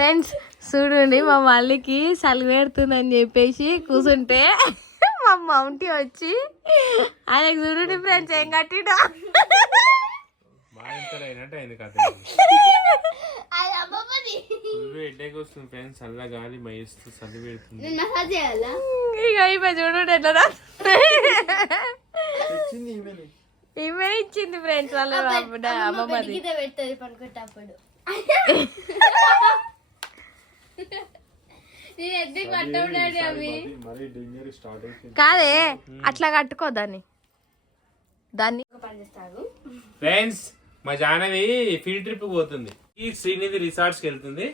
Friends చూడండి మా మల్లికి చలి పెడుతుందని చెప్పేసి కూర్చుంటే మా మౌంటి వచ్చి ఆయనకు చూడండి ఫ్రెండ్స్ ఏం ఇక ఇవి చూడండి ఎట్లా రా- ఈమె ఇచ్చింది ఫ్రెండ్స్ వాళ్ళ పనుకుంటప్పుడు కాదే అట్లా కట్టుకో దాన్ని. దాన్ని ఫ్రెండ్స్ మా జానవి ఫీల్డ్ ట్రిప్ పోతుంది. ఈ శ్రీనిధి రిసార్ట్స్కి వెళ్తుంది.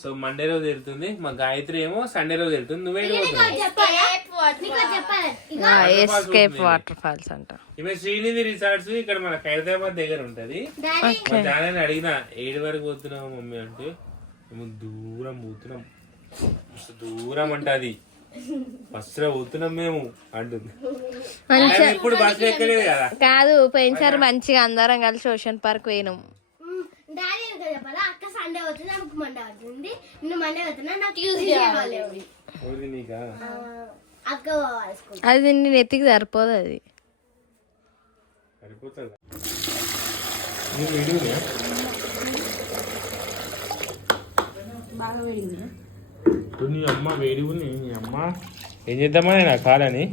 సో మండే రోజు వెళ్తుంది. మా గాయత్రి ఏమో సండే రోజు వెళ్తుంది. నువ్వే ఎస్కేప్ వాటర్ ఫాల్స్ అంట. ఈమె శ్రీనిధి రిసార్ట్స్ ఇక్కడ మన హైదరాబాద్ దగ్గర ఉంటది. జానని అడిగిన ఏడు వరకు పోతున్నావు మమ్మీ? అంటే మేము దూరం పోతున్నాం. మస్తు దూరం అంటది బస్సులో పోతున్నాం మేము అంటుంది. ఆయన ఇప్పుడు బస్సు ఎక్కలేదు కదా? కాదు పోయినసారి మంచిగా అందరం కలిసి ఓషన్ పార్క్ పోయినాం. డాడీ ఎందుకు చెప్పాలా? అక్క సండే అవుతుంది నాకు మండే అవుతుంది. నిన్ను మండే అవుతున్నా నాకు ట్యూస్డే కావాలి ఓది నీకా? అక్క పోవాలి స్కూల్ అది నేను ఎత్తికి సరిపోదు అది. విడుగునే నీ అమ్మ వేడి ఉంది నీ అమ్మ ఏం చేద్దామా నా కాలని?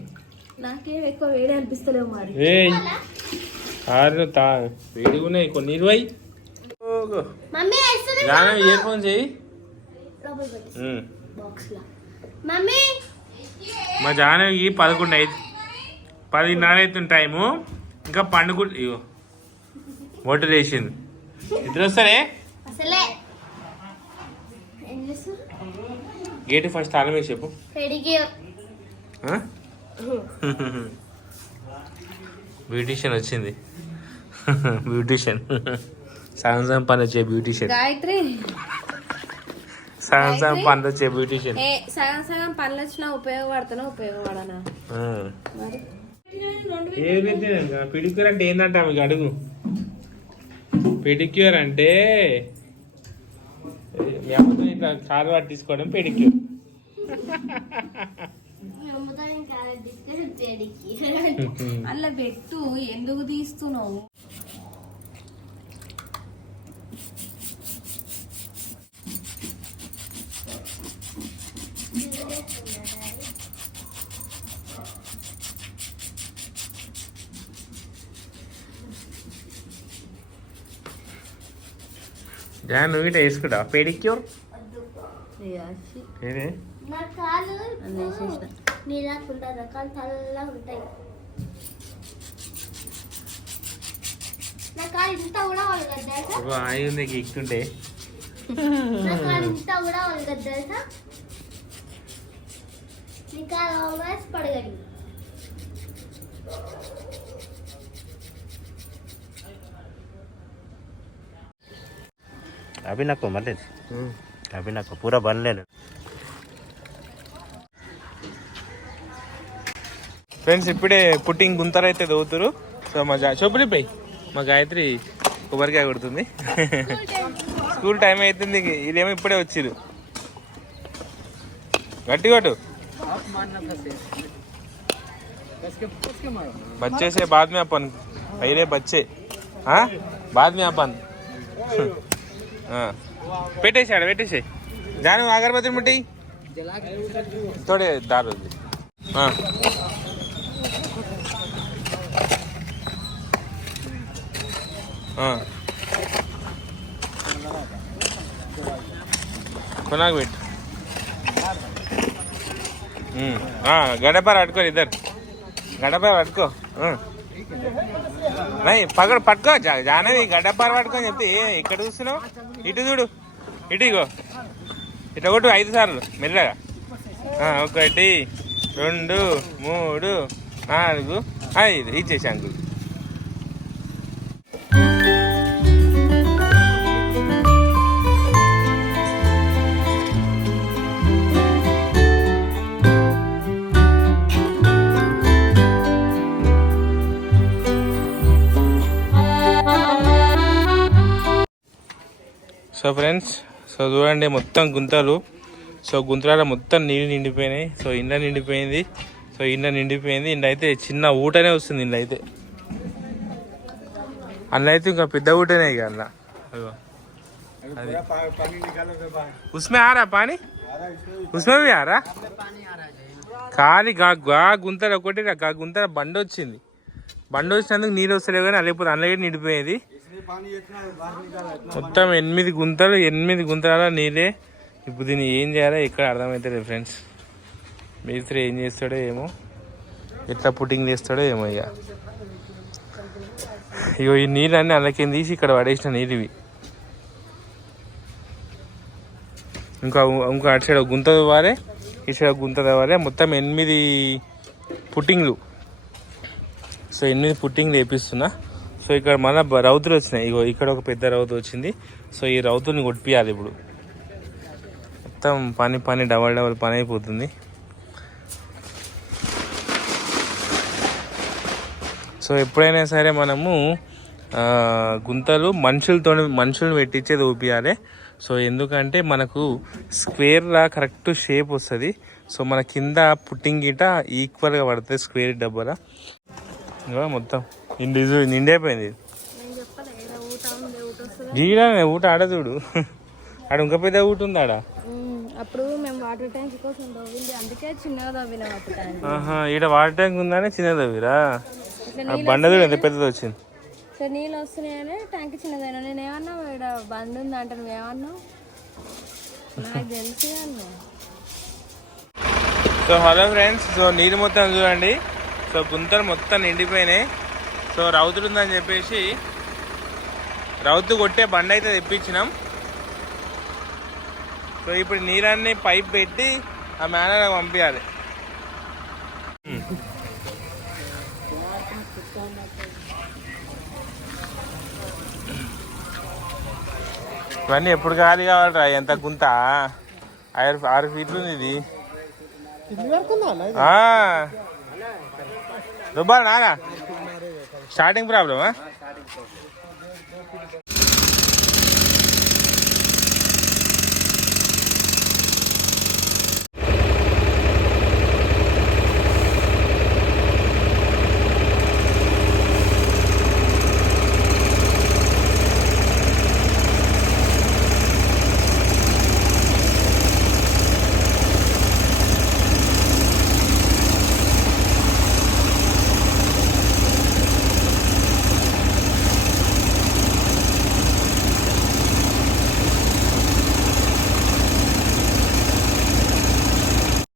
నాకేం ఎక్కువ వేడి అనిపిస్తలేవు మరి. ఏ కారు తా వేడి ఉన్నాయి కొన్ని ఇరవై రానా ఇయర్ ఫోన్స్ చేయి మా జానకి పదకొండు ఐదు పదిన్నర అవుతుంది టైము. ఇంకా పండుగ ఇగో ఓటర్ వేసింది. ఇద్దరు వస్తారే గేట్ ఫస్ట్ తాళం వేసి చెప్పు? బ్యూటీషియన్ వచ్చింది. బ్యూటీషియన్. సగం సగం పని వచ్చే బ్యూటీషియన్. గాయత్రి. సగం సగం పని వచ్చే బ్యూటీషియన్. సగం సగం పనులు వచ్చినా ఉపయోగపడుతున్నా ఉపయోగపడనా? పిడిక్యూర్ అంటే ఏంటంట అడుగు. పెడిక్యూర్ అంటే మీ అమ్మతో ఇట్లా కాలు పట్టించుకోవడం పెడిక్యూర్. పెడిగ్యూర్ అలా పెట్టు ఎందుకు తీస్తున్నావు? జాన్ నువ్వు ఇట్లా వేసుకుంటా పెడిక్యూర్. ఏదే? నా కాలు నీలాకుండా రకాలు చల్లగా ఉంటాయి నా కాలు ఇంత కూడా వాళ్ళు ఒక ఆయి ఉంది ఎక్కుంటే నా కాలు ఇంత కూడా వాళ్ళు తెలుసా? నీ కాలు ఆల్వేస్ పడగడి. अभी ना को मत अभी ना को पूरा बन लेना ఫ్రెండ్స్ ఇప్పుడే పుట్టింగ్ గుంతర అయితే దవ్వుతారు సో మా జా చెప్పులిపోయి మా గాయత్రి కొబ్బరికాయ కొడుతుంది స్కూల్ టైం అవుతుంది ఇదేమో ఇప్పుడే వచ్చిరు గట్టి కొట్టు बच्चे से बाद में अपन पहले बच्चे हाँ बाद में अपन हाँ పెట్టేసాడు పెట్టేసే దాని అగరబత్తి ముట్టి. తోడే దారు కొనాక పెట్టు. గడపార అడుకో ఇద్దరు. గడపార అడుకో పగడు పట్టుకో జానవి గడ్డపార పట్టుకొని చెప్తే ఇక్కడ చూస్తున్నావు? ఇటు చూడు ఇటు ఇగో. ఇట్లా కొట్టు ఐదు సార్లు మెల్లగా. ఒకటి రెండు మూడు నాలుగు ఐదు. ఇచ్చేసి అంకుల్. సో ఫ్రెండ్స్ సో చూడండి మొత్తం గుంతలు. సో గుంతలాడ మొత్తం నీళ్ళు నిండిపోయినాయి. సో ఇండ నిండిపోయింది. సో ఇండ నిండిపోయింది. ఇండ అయితే చిన్న ఊటనే వస్తుంది ఇండ అయితే. అన్న అయితే ఇంకా పెద్ద ఊటనే ఇక అన్న ఉస్మే ఆరా పాని? ఉస్మే ఆరా? కానీ గా గుంతలు ఒకటి గుంతల బండి వచ్చింది. బండి వచ్చినందుకు నీళ్ళు వస్తలేవు కానీ లేకపోతే అందులో నిండిపోయేది. మొత్తం ఎనిమిది గుంతలు ఎనిమిది గుంతల నీళ్ళే ఇప్పుడు దీన్ని ఏం చేయాలో ఎక్కడ అర్థమవుతుంది ఫ్రెండ్స్ మేస్త్రి ఏం చేస్తాడో ఏమో ఎట్లా పుట్టింగ్ చేస్తాడో ఏమో ఇక ఇగో ఈ నీళ్ళన్నీ అందులోకి తీసి ఇక్కడ పడేసిన నీళ్ళు ఇవి ఇంకా ఇంకా అటు సైడ్ గుంత తవ్వాలి ఈ సైడ్ గుంత తవ్వాలి మొత్తం ఎనిమిది పుట్టింగ్లు సో ఎనిమిది పుట్టింగ్లు వేపిస్తున్నా. సో ఇక్కడ మన రౌతులు వచ్చినాయి. ఇగో ఇక్కడ ఒక పెద్ద రౌతు వచ్చింది. సో ఈ రౌతుని కొట్టియాలి ఇప్పుడు. మొత్తం పని పని డబల్ డబల్ పని అయిపోతుంది. సో ఎప్పుడైనా సరే మనము గుంతలు మనుషులతో మనుషులను పెట్టించేది ఊపియాలి. సో ఎందుకంటే మనకు స్క్వేర్లా కరెక్ట్ షేప్ వస్తుంది. సో మన కింద పుట్టింగ్ గిట ఈక్వల్గా పడుతుంది స్క్వేర్ డబ్బాల. మొత్తం. నిండి నిండైపోయింది గీడ ఊట ఆడ చూడు. ఆడ ఇంకా పెద్ద ఊట ఉంది ఆడ. అప్పుడు మేము వాటర్ ట్యాంక్ కోసం తవ్వింది. అందుకే చిన్నగా తవ్విన వాటర్ ట్యాంక్. ఆహా ఈడ వాటర్ ట్యాంక్ ఉందని చిన్నది అవిరా ఆ బండ చూడు ఎంత పెద్దది వచ్చింది. సో నీళ్ళు వస్తున్నాయని ట్యాంక్ చిన్నదైనా నేను ఏమన్నా ఇక్కడ బండి ఉంది అంటే నువ్వేమన్నావు నాకు తెలుసు సో హలో ఫ్రెండ్స్ సో నీళ్ళు మొత్తం చూడండి. సో గుంతలు మొత్తం నిండిపోయినాయి. సో రౌతులు ఉందని చెప్పేసి రౌతు కొట్టే బండి అయితే తెప్పించినాం. సో ఇప్పుడు నీరన్నీ పైప్ పెట్టి ఆ మేనలకు పంపించాలి ఇవన్నీ ఎప్పుడు ఖాళీ కావాలరా? ఎంత గుంత? ఆరు ఆరు ఫీట్లు ఉంది ఇది. దుబ్బాలు నారా స్టార్టింగ్ ప్రాబ్లమా?